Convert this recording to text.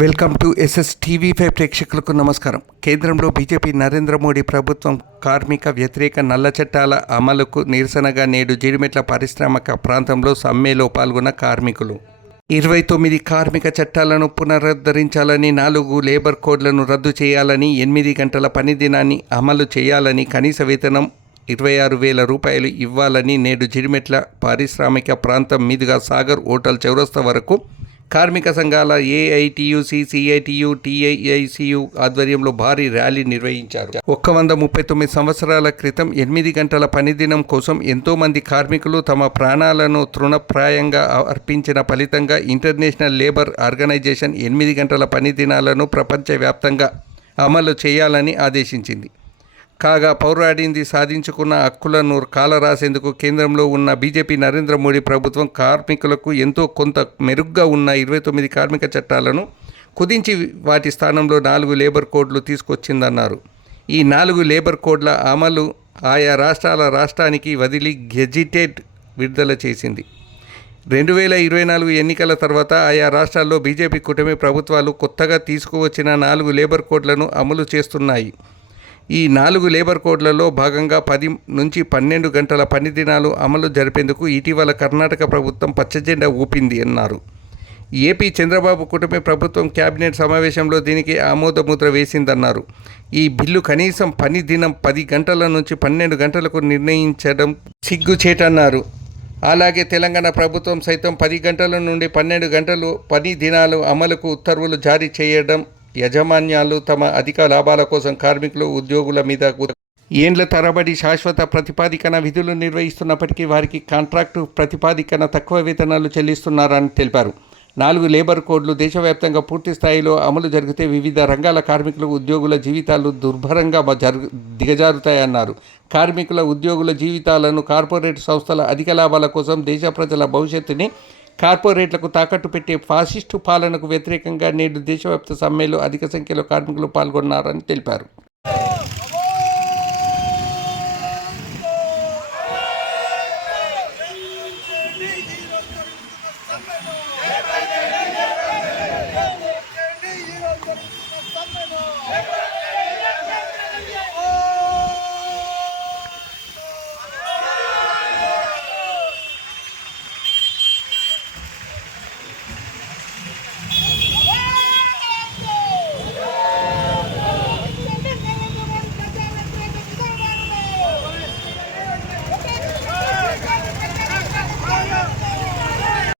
Welcome to SS TV5 ప్రేక్షకులకు నమస్కారం. కేంద్రంలో బీజేపీ నరేంద్ర మోడీ ప్రభుత్వం కార్మిక వ్యతిరేక నల్ల చట్టాల అమలుకు నిరసనగా నేడు జీడిమెట్ల పారిశ్రామిక ప్రాంతంలో సమ్మెలో పాల్గొన్న కార్మికులు 29 కార్మిక చట్టాలను పునరుద్ధరించాలని, 4 లేబర్ కోడ్లను రద్దు చేయాలని, 8 గంటల పని దినాన్ని అమలు చేయాలని, కనీస వేతనం 26,000 రూపాయలు ఇవ్వాలని నేడు జీడిమెట్ల పారిశ్రామిక ప్రాంతం మీదుగా సాగర్ హోటల్ చౌరస్తా వరకు కార్మిక సంఘాల ఏఐటియుసి, సిఐటియు, టిఐఐసియు ఆధ్వర్యంలో భారీ ర్యాలీ నిర్వహించారు. 139 సంవత్సరాల క్రితం 8 గంటల పనిదినం కోసం ఎంతోమంది కార్మికులు తమ ప్రాణాలను తృణప్రాయంగా అర్పించిన ఫలితంగా ఇంటర్నేషనల్ లేబర్ ఆర్గనైజేషన్ 8 గంటల పని దినాలను ప్రపంచవ్యాప్తంగా అమలు చేయాలని ఆదేశించింది. కాగా పౌరాడింది సాధించుకున్న హక్కులను కాలరాసేందుకు కేంద్రంలో ఉన్న బీజేపీ నరేంద్ర మోడీ ప్రభుత్వం కార్మికులకు ఎంతో కొంత మెరుగ్గా ఉన్న 29 కార్మిక చట్టాలను కుదించి వాటి స్థానంలో 4 లేబర్ కోడ్లు తీసుకొచ్చిందన్నారు. ఈ 4 లేబర్ కోడ్ల అమలు ఆయా రాష్ట్రానికి వదిలి గెజిటెడ్ విడుదల చేసింది. 2024 ఎన్నికల తర్వాత ఆయా రాష్ట్రాల్లో బీజేపీ కూటమి ప్రభుత్వాలు కొత్తగా తీసుకువచ్చిన 4 లేబర్ కోడ్లను అమలు చేస్తున్నాయి. ఈ 4 లేబర్ కోడ్లలో భాగంగా 10 నుంచి 12 గంటల పని దినాలు అమలు జరిపేందుకు ఇటీవల కర్ణాటక ప్రభుత్వం పచ్చజెండా ఊపింది అన్నారు. ఏపీ చంద్రబాబు కూటమి ప్రభుత్వం కేబినెట్ సమావేశంలో దీనికి ఆమోదముద్ర వేసిందన్నారు. ఈ బిల్లు కనీసం పని దినం 10 గంటల నుంచి 12 గంటలకు నిర్ణయించడం సిగ్గుచేటన్నారు. అలాగే తెలంగాణ ప్రభుత్వం సైతం 10 గంటల నుండి 12 గంటలు పని దినాలు అమలుకు ఉత్తర్వులు జారీ చేయడం, యాజమాన్యాలు తమ అధిక లాభాల కోసం కార్మికులు, ఉద్యోగుల మీద ఏండ్ల తరబడి శాశ్వత ప్రతిపాదికన విధులు నిర్వహిస్తున్నప్పటికీ వారికి కాంట్రాక్టు ప్రతిపాదికన తక్కువ వేతనాలు చెల్లిస్తున్నారని తెలిపారు. 4 లేబర్ కోడ్లు దేశవ్యాప్తంగా పూర్తి స్థాయిలో అమలు జరిగితే వివిధ రంగాల కార్మికులు, ఉద్యోగుల జీవితాలు దుర్భరంగా దిగజారుతాయన్నారు. కార్మికుల, ఉద్యోగుల జీవితాలను కార్పొరేట్ సంస్థల అధిక లాభాల కోసం దేశ ప్రజల భవిష్యత్తుని కార్పొరేట్లకు తాకట్టు పెట్టే ఫాసిస్టు పాలనకు వ్యతిరేకంగా నేడు దేశవ్యాప్త సమ్మెలో అధిక సంఖ్యలో కార్మికులు పాల్గొన్నారని తెలిపారు.